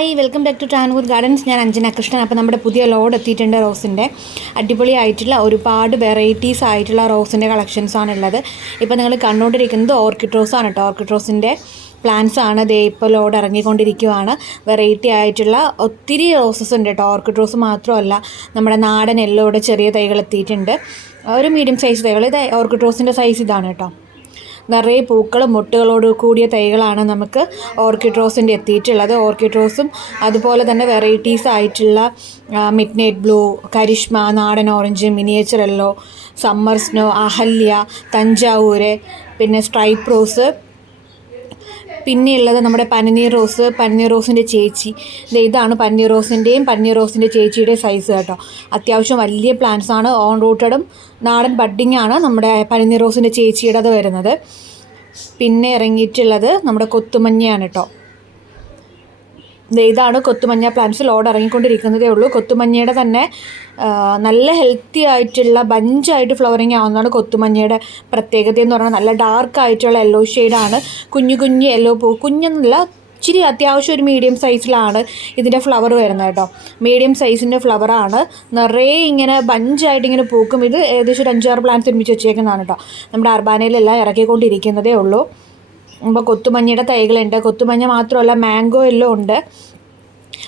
Hi welcome back to Travancore gardens. ഞാൻ അഞ്ജന കൃഷ്ണൻ. അപ്പോൾ നമ്മുടെ പുതിയ ലോഡ് എത്തിയിട്ടുണ്ട് റോസിൻ്റെ. അടിപൊളിയായിട്ടുള്ള ഒരുപാട് വെറൈറ്റീസ് ആയിട്ടുള്ള റോസിൻ്റെ കളക്ഷൻസാണ് ഉള്ളത്. ഇപ്പോൾ നിങ്ങൾ കണ്ടുകൊണ്ടിരിക്കുന്നത് ഓർക്കിഡ് റോസാണ് കേട്ടോ. ഓർക്കിഡ് റോസിൻ്റെ പ്ലാന്റ്സ് ആണ്. ദേ ഇപ്പോൾ ലോഡ് ഇറങ്ങിക്കൊണ്ടിരിക്കുകയാണ്. വെറൈറ്റി ആയിട്ടുള്ള ഒത്തിരി റോസസ് ഉണ്ട് കേട്ടോ. ഓർക്കിഡ് റോസ് മാത്രമല്ല, നമ്മുടെ നാടൻ യെല്ലോയുടെ ചെറിയ തൈകൾ എത്തിയിട്ടുണ്ട്. ഒരു മീഡിയം സൈസ് തൈകൾ. ഇത് ഓർക്കിഡ് റോസിൻ്റെ സൈസ് ഇതാണ് കേട്ടോ. നിറയെ പൂക്കളും മുട്ടുകളോട് കൂടിയ തൈകളാണ് നമുക്ക് ഓർക്കിഡ് റോസിൻ്റെ എത്തിയിട്ടുള്ളത്. ഓർക്കിഡ് റോസും അതുപോലെ തന്നെ വെറൈറ്റീസ് ആയിട്ടുള്ള മിഡ് നൈറ്റ് ബ്ലൂ, കരിഷ്മ, നാടൻ orange, miniature yellow, summer snow, Ahalya, Thanjavur, പിന്നെ സ്ട്രൈപ്പ് റോസ്, പിന്നെയുള്ളത് നമ്മുടെ പനിനീർ റോസ്, പനിനീർ റോസിൻ്റെ ചേച്ചി. ഇതാണ് പനിനീർ റോസിൻ്റെയും പനിനീർ റോസിൻ്റെ ചേച്ചിയുടെയും സൈസ് കേട്ടോ. അത്യാവശ്യം വലിയ പ്ലാന്റ്സ് ആണ്. ഓൺ റൂട്ടഡും നാടൻ ബഡ്ഡിങ് ആണ് നമ്മുടെ പനിനീർ റോസിൻ്റെ ചേച്ചിയുടെ വരുന്നത്. പിന്നെ ഇറങ്ങിയിട്ടുള്ളത് നമ്മുടെ കൊത്തുമഞ്ഞയാണ് കേട്ടോ. ഇതാണ് കൊത്തുമഞ്ഞ പ്ലാന്റ്സ്. ലോഡ് ഇറങ്ങിക്കൊണ്ടിരിക്കുന്നതേ ഉള്ളൂ. കൊത്തുമഞ്ഞയുടെ തന്നെ നല്ല ഹെൽത്തി ആയിട്ടുള്ള ബഞ്ചായിട്ട് ഫ്ലവറിങ് ആവുന്നതാണ് കൊത്തുമഞ്ഞയുടെ പ്രത്യേകത എന്ന് പറഞ്ഞാൽ. നല്ല ഡാർക്ക് ആയിട്ടുള്ള യെല്ലോ ഷെയ്ഡാണ്. കുഞ്ഞു കുഞ്ഞു യെല്ലോ പൂ, കുഞ്ഞെന്നല്ല, ഇച്ചിരി അത്യാവശ്യം ഒരു മീഡിയം സൈസിലാണ് ഇതിൻ്റെ ഫ്ലവർ വരുന്നത് കേട്ടോ. മീഡിയം സൈസിൻ്റെ ഫ്ലവറാണ്. നിറയെ ഇങ്ങനെ ബഞ്ചായിട്ട് ഇങ്ങനെ പൂക്കും. ഇത് ഏകദേശം ഒരു 5-6 പ്ലാന്റ്സ് ഒരുമിച്ച് വെച്ചേക്കുന്നതാണ് കേട്ടോ. നമ്മുടെ അർബാനയിലെല്ലാം ഇറക്കിക്കൊണ്ടിരിക്കുന്നതേ ഉള്ളൂ. ഇപ്പോൾ കൊത്തുമഞ്ഞയുടെ തൈകളുണ്ട്. കൊത്തുമഞ്ഞ മാത്രമല്ല, മാംഗോ എല്ലാം ഉണ്ട്.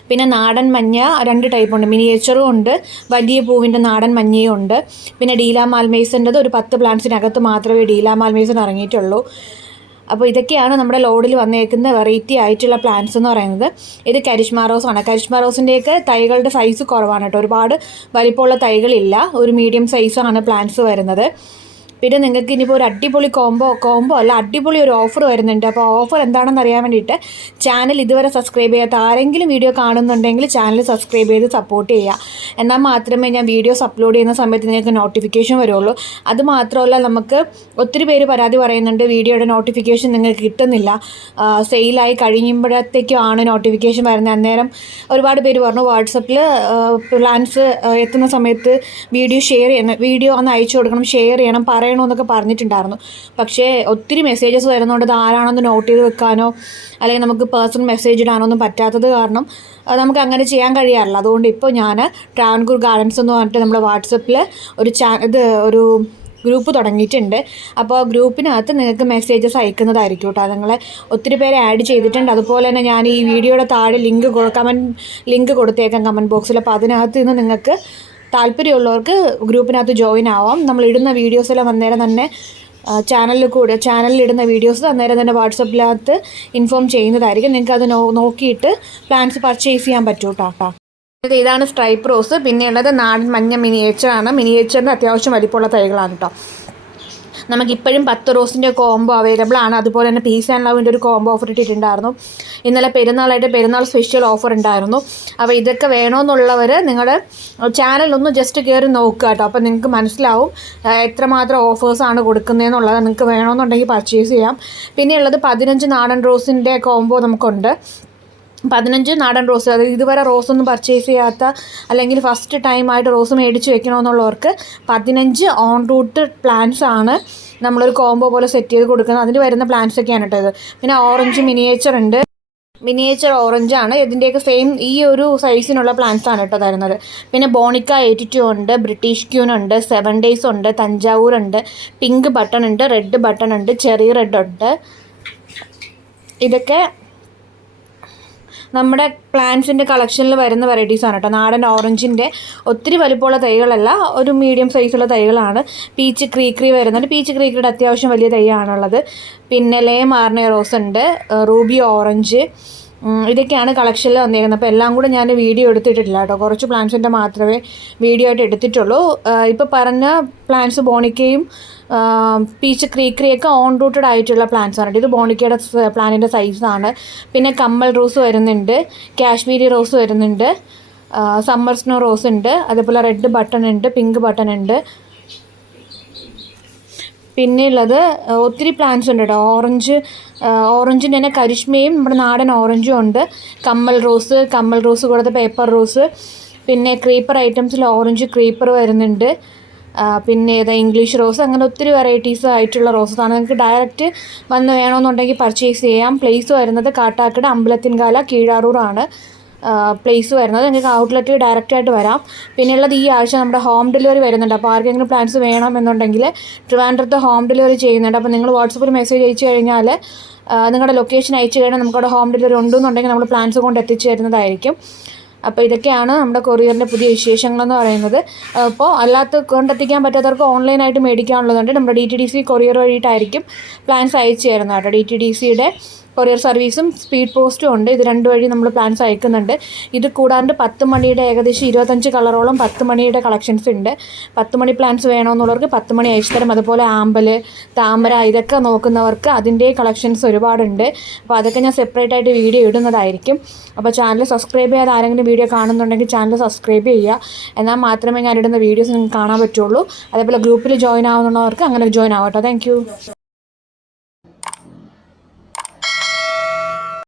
പിന്നെ നാടൻ മഞ്ഞ 2 ടൈപ്പ് ഉണ്ട്. മിനിയേച്ചറും ഉണ്ട്, വലിയ പൂവിൻ്റെ നാടൻ മഞ്ഞയും ഉണ്ട്. പിന്നെ ഡീല മാൽമേസിൻ്റെത് ഒരു 10 പ്ലാന്റ്സിനകത്ത് മാത്രമേ ഡീല മാൽമേസിന് ഇറങ്ങിയിട്ടുള്ളൂ. അപ്പോൾ ഇതൊക്കെയാണ് നമ്മുടെ ലോഡിൽ വന്നേക്കുന്ന വെറൈറ്റി ആയിട്ടുള്ള പ്ലാന്റ്സ് എന്ന് പറയുന്നത്. ഇത് കരിഷ്മ റോസാണ്. കരിഷ്മ റോസിൻ്റെയൊക്കെ തൈകളുടെ സൈസ് കുറവാണ് കേട്ടോ. ഒരുപാട് വലിപ്പമുള്ള തൈകളില്ല. ഒരു മീഡിയം സൈസാണ് പ്ലാന്റ്സ് വരുന്നത്. പിന്നെ നിങ്ങൾക്ക് ഇനിയിപ്പോൾ ഒരു അടിപൊളി കോംബോ അല്ല, അടിപൊളി ഒരു ഓഫർ വരുന്നുണ്ട്. അപ്പോൾ ഓഫർ എന്താണെന്ന് അറിയാൻ വേണ്ടിയിട്ട് ചാനൽ ഇതുവരെ സബ്സ്ക്രൈബ് ചെയ്യാത്ത ആരെങ്കിലും വീഡിയോ കാണുന്നുണ്ടെങ്കിൽ ചാനൽ സബ്സ്ക്രൈബ് ചെയ്ത് സപ്പോർട്ട് ചെയ്യുക. എന്നാൽ മാത്രമേ ഞാൻ വീഡിയോസ് അപ്ലോഡ് ചെയ്യുന്ന സമയത്ത് നിങ്ങൾക്ക് നോട്ടിഫിക്കേഷൻ വരുള്ളൂ. അതുമാത്രമല്ല, നമുക്ക് ഒത്തിരി പേര് പരാതി പറയുന്നുണ്ട് വീഡിയോയുടെ നോട്ടിഫിക്കേഷൻ നിങ്ങൾക്ക് കിട്ടുന്നില്ല, സെയിലായി കഴിയുമ്പോഴത്തേക്കാണ് നോട്ടിഫിക്കേഷൻ വരുന്നത്. അന്നേരം ഒരുപാട് പേര് പറഞ്ഞു വാട്സപ്പിൽ പ്ലാൻസ് എത്തുന്ന സമയത്ത് വീഡിയോ ഒന്ന് അയച്ചു കൊടുക്കണം, ഷെയർ ചെയ്യണം, എന്നൊക്കെ പറഞ്ഞിട്ടുണ്ടായിരുന്നു. പക്ഷേ ഒത്തിരി മെസ്സേജസ് വരുന്നതുകൊണ്ട് അത് ആരാണെന്ന് നോട്ട് ചെയ്ത് വെക്കാനോ അല്ലെങ്കിൽ നമുക്ക് പേഴ്സണൽ മെസ്സേജ് ഇടാനോ ഒന്നും പറ്റാത്തത് കാരണം നമുക്ക് അങ്ങനെ ചെയ്യാൻ കഴിയാറില്ല. അതുകൊണ്ട് ഇപ്പോൾ ഞാൻ ട്രാവൻകൂർ ഗാർഡൻസ് എന്ന് പറഞ്ഞിട്ട് നമ്മുടെ വാട്സപ്പിൽ ഒരു ഗ്രൂപ്പ് തുടങ്ങിയിട്ടുണ്ട്. അപ്പോൾ ഗ്രൂപ്പിനകത്ത് നിങ്ങൾക്ക് മെസ്സേജസ് അയക്കുന്നതായിരിക്കും കേട്ടോ. നിങ്ങളെ ഒത്തിരി പേരെ ആഡ് ചെയ്തിട്ടുണ്ട്. അതുപോലെ തന്നെ ഞാൻ ഈ വീഡിയോയുടെ താഴെ ലിങ്ക് കൊടുത്തേക്കാം കമൻറ്റ് ബോക്സിൽ. അപ്പോൾ അതിനകത്ത് നിന്ന് നിങ്ങൾക്ക് താല്പര്യമുള്ളവർക്ക് ഗ്രൂപ്പിനകത്ത് ജോയിൻ ആവാം. നമ്മൾ ഇടുന്ന വീഡിയോസെല്ലാം അന്നേരം തന്നെ ചാനലിൽ ഇടുന്ന വീഡിയോസ് അന്നേരം തന്നെ വാട്സപ്പിനകത്ത് ഇൻഫോം ചെയ്യുന്നതായിരിക്കും. നിങ്ങൾക്ക് അത് നോക്കിയിട്ട് പ്ലാൻസ് പർച്ചേസ് ചെയ്യാൻ പറ്റും കേട്ടോ. ഇതാണ് സ്ട്രൈപ്പ് റോസ്. പിന്നെയുള്ളത് നാടൻ മഞ്ഞ മിനിയേച്ചറാണ്. മിനിയേച്ചറിൻ്റെ അത്യാവശ്യം വലിപ്പമുള്ള തൈകളാണ് കേട്ടോ. നമുക്കിപ്പോഴും 10 റോസിൻ്റെ കോംബോ അവൈലബിൾ ആണ്. അതുപോലെ തന്നെ പീസ് ആൻഡ് ലവിൻ്റെ ഒരു കോംബോ ഓഫർ ഇട്ടിട്ടുണ്ടായിരുന്നു. ഇന്നലെ പെരുന്നാൾ സ്പെഷ്യൽ ഓഫർ ഉണ്ടായിരുന്നു. അപ്പോൾ ഇതൊക്കെ വേണമെന്നുള്ളവർ നിങ്ങളുടെ ചാനലൊന്ന് ജസ്റ്റ് കയറി നോക്കുക കേട്ടോ. അപ്പോൾ നിങ്ങൾക്ക് മനസ്സിലാവും എത്രമാത്രം ഓഫേഴ്സാണ് കൊടുക്കുന്നതെന്നുള്ളത്. നിങ്ങൾക്ക് വേണമെന്നുണ്ടെങ്കിൽ പർച്ചേസ് ചെയ്യാം. പിന്നെയുള്ളത് 15 നാടൻ റോസിൻ്റെ കോംബോ നമുക്കുണ്ട്. 15 നാടൻ റോസ്, അതായത് ഇതുവരെ റോസൊന്നും പർച്ചേസ് ചെയ്യാത്ത അല്ലെങ്കിൽ ഫസ്റ്റ് ടൈമായിട്ട് റോസ് മേടിച്ച് വെക്കണമെന്നുള്ളവർക്ക് 15 ഓൺ റൂട്ട് പ്ലാന്റ്സ് ആണ് നമ്മളൊരു കോംബോ പോലെ സെറ്റ് ചെയ്ത് കൊടുക്കുന്നത്. അതിൽ വരുന്ന പ്ലാന്റ്സ് ഒക്കെയാണ് കേട്ടോ ഇത്. പിന്നെ ഓറഞ്ച് മിനിയേച്ചർ ഉണ്ട്. മിനിയേച്ചർ ഓറഞ്ചാണ്. ഇതിൻ്റെയൊക്കെ സെയിം ഈ ഒരു സൈസിനുള്ള പ്ലാന്റ്സ് ആണ് കേട്ടോ തരുന്നത്. പിന്നെ ബോണിക്ക 82 ഉണ്ട്, ബ്രിട്ടീഷ് ക്യൂൻ ഉണ്ട്, 7 ഡേയ്സ് ഉണ്ട്, തഞ്ചാവൂർ ഉണ്ട്, പിങ്ക് ബട്ടൺ ഉണ്ട്, റെഡ് ബട്ടൺ ഉണ്ട്, ചെറി റെഡ് ഉണ്ട്. ഇതൊക്കെ നമ്മുടെ പ്ലാന്റ്സിൻ്റെ കളക്ഷനിൽ വരുന്ന വെറൈറ്റീസാണ് കേട്ടോ. നാടൻ ഓറഞ്ചിൻ്റെ ഒത്തിരി വലിപ്പമുള്ള തൈകളല്ല, ഒരു മീഡിയം സൈസുള്ള തൈകളാണ്. പീച്ച് ക്രീക്രി വരുന്നുണ്ട്. പീച്ച് ക്രീക്രിയുടെ അത്യാവശ്യം വലിയ തൈയാണുള്ളത്. പിന്നെ ലേ മാർണേ റോസ് ഉണ്ട്, റൂബി ഓറഞ്ച്, ഇതൊക്കെയാണ് കളക്ഷനിൽ വന്നിരിക്കുന്നത്. അപ്പോൾ എല്ലാം കൂടെ ഞാൻ വീഡിയോ എടുത്തിട്ടില്ല കേട്ടോ. കുറച്ച് പ്ലാന്റ്സിൻ്റെ മാത്രമേ വീഡിയോ ആയിട്ട് എടുത്തിട്ടുള്ളൂ. ഇപ്പോൾ പറഞ്ഞ പ്ലാന്റ്സ് ബോണിക്കയും പീച്ച് ക്രീക്രിയൊക്കെ ഓൺ റൂട്ടഡ് ആയിട്ടുള്ള പ്ലാന്റ്സ് ആണ്. ഇത് ബോണിക്കയുടെ പ്ലാന്റിൻ്റെ സൈസാണ്. പിന്നെ കമ്മൽ റോസ് വരുന്നുണ്ട്, കാശ്മീരി റോസ് വരുന്നുണ്ട്, സമ്മർ സ്നോ റോസ് ഉണ്ട്, അതേപോലെ റെഡ് ബട്ടൺ ഉണ്ട്, പിങ്ക് ബട്ടൺ ഉണ്ട്. പിന്നെ ഉള്ളത് ഒത്തിരി പ്ലാന്റ്സ് ഉണ്ട് കേട്ടോ. ഓറഞ്ചിൻ്റെ തന്നെ കരിഷ്മയും നമ്മുടെ നാടൻ ഓറഞ്ചും ഉണ്ട്. കമ്മൽ റോസ് കൂടാതെ പേപ്പർ റോസ്, പിന്നെ ക്രീപ്പർ ഐറ്റംസിൽ ഓറഞ്ച് ക്രീപ്പർ വരുന്നുണ്ട്. പിന്നെ ഇംഗ്ലീഷ് റോസ്, അങ്ങനെ ഒത്തിരി വെറൈറ്റീസ് ആയിട്ടുള്ള റോസസാണ്. നിങ്ങൾക്ക് ഡയറക്റ്റ് വന്ന് വേണമെന്നുണ്ടെങ്കിൽ പർച്ചേസ് ചെയ്യാം. പ്ലേസ് വരുന്നത് കാട്ടാക്കട അമ്പലത്തിൻകാല കീഴാറൂറാണ്. പ്ലേസ് വരുന്നത്. നിങ്ങൾക്ക് ഔട്ട്ലെറ്റ് ഡയറക്റ്റായിട്ട് വരാം. പിന്നെയുള്ളത് ഈ ആഴ്ച നമ്മുടെ ഹോം ഡെലിവറി വരുന്നുണ്ട്. അപ്പോൾ ആർക്കെങ്കിലും പ്ലാൻസ് വേണമെന്നുണ്ടെങ്കിൽ ട്രിവാൻഡ്രത്ത് ഹോം ഡെലിവറി ചെയ്യുന്നുണ്ട്. അപ്പോൾ നിങ്ങൾ വാട്സപ്പിൽ മെസ്സേജ് അയച്ചു കഴിഞ്ഞാൽ നിങ്ങളുടെ ലൊക്കേഷൻ അയച്ചു കഴിഞ്ഞാൽ നമുക്കവിടെ ഹോം ഡെലിവറി ഉണ്ടെന്നുണ്ടെങ്കിൽ നമ്മൾ പ്ലാൻസ് കൊണ്ട് എത്തിച്ചു തരുന്നതായിരിക്കും. അപ്പോൾ ഇതൊക്കെയാണ് നമ്മുടെ കൊറിയറിൻ്റെ പുതിയ വിശേഷങ്ങളെന്ന് പറയുന്നത്. അപ്പോൾ അല്ലാത്ത കൊണ്ടെത്തിക്കാൻ പറ്റാത്തവർക്ക് ഓൺലൈനായിട്ട് മേടിക്കാനുള്ളതുണ്ട്. നമ്മുടെ DTDC കൊറിയർ വഴിയിട്ടായിരിക്കും പ്ലാൻസ് അയച്ചു തരുന്നത് കേട്ടോ. DTDCയുടെ കൊറിയർ സർവീസും സ്പീഡ് പോസ്റ്റും ഉണ്ട്. ഇത് 2 വഴി നമ്മൾ പ്ലാൻസ് അയക്കുന്നുണ്ട്. ഇത് കൂടാണ്ട് 10 മണിയുടെ ഏകദേശം 25 കളറോളം 10 മണിയുടെ കളക്ഷൻസ് ഉണ്ട്. 10 മണി പ്ലാൻസ് വേണമെന്നുള്ളവർക്ക് 10 മണി അയച്ചു തരും. അതുപോലെ ആമ്പൽ, താമര ഇതൊക്കെ നോക്കുന്നവർക്ക് അതിൻ്റെ കളക്ഷൻസ് ഒരുപാടുണ്ട്. അപ്പോൾ അതൊക്കെ ഞാൻ സെപ്പറേറ്റ് ആയിട്ട് വീഡിയോ ഇടുന്നതായിരിക്കും. അപ്പോൾ ചാനൽ സബ്സ്ക്രൈബ് ചെയ്യാതെ ആരെങ്കിലും വീഡിയോ കാണുന്നുണ്ടെങ്കിൽ ചാനൽ സബ്സ്ക്രൈബ് ചെയ്യുക. എന്നാൽ മാത്രമേ ഞാനിടുന്ന വീഡിയോസ് നിങ്ങൾക്ക് കാണാൻ പറ്റുള്ളൂ. അതേപോലെ ഗ്രൂപ്പിൽ ജോയിൻ ആവുന്നവർക്ക് അങ്ങനെ ജോയിൻ ആവട്ടോ. താങ്ക്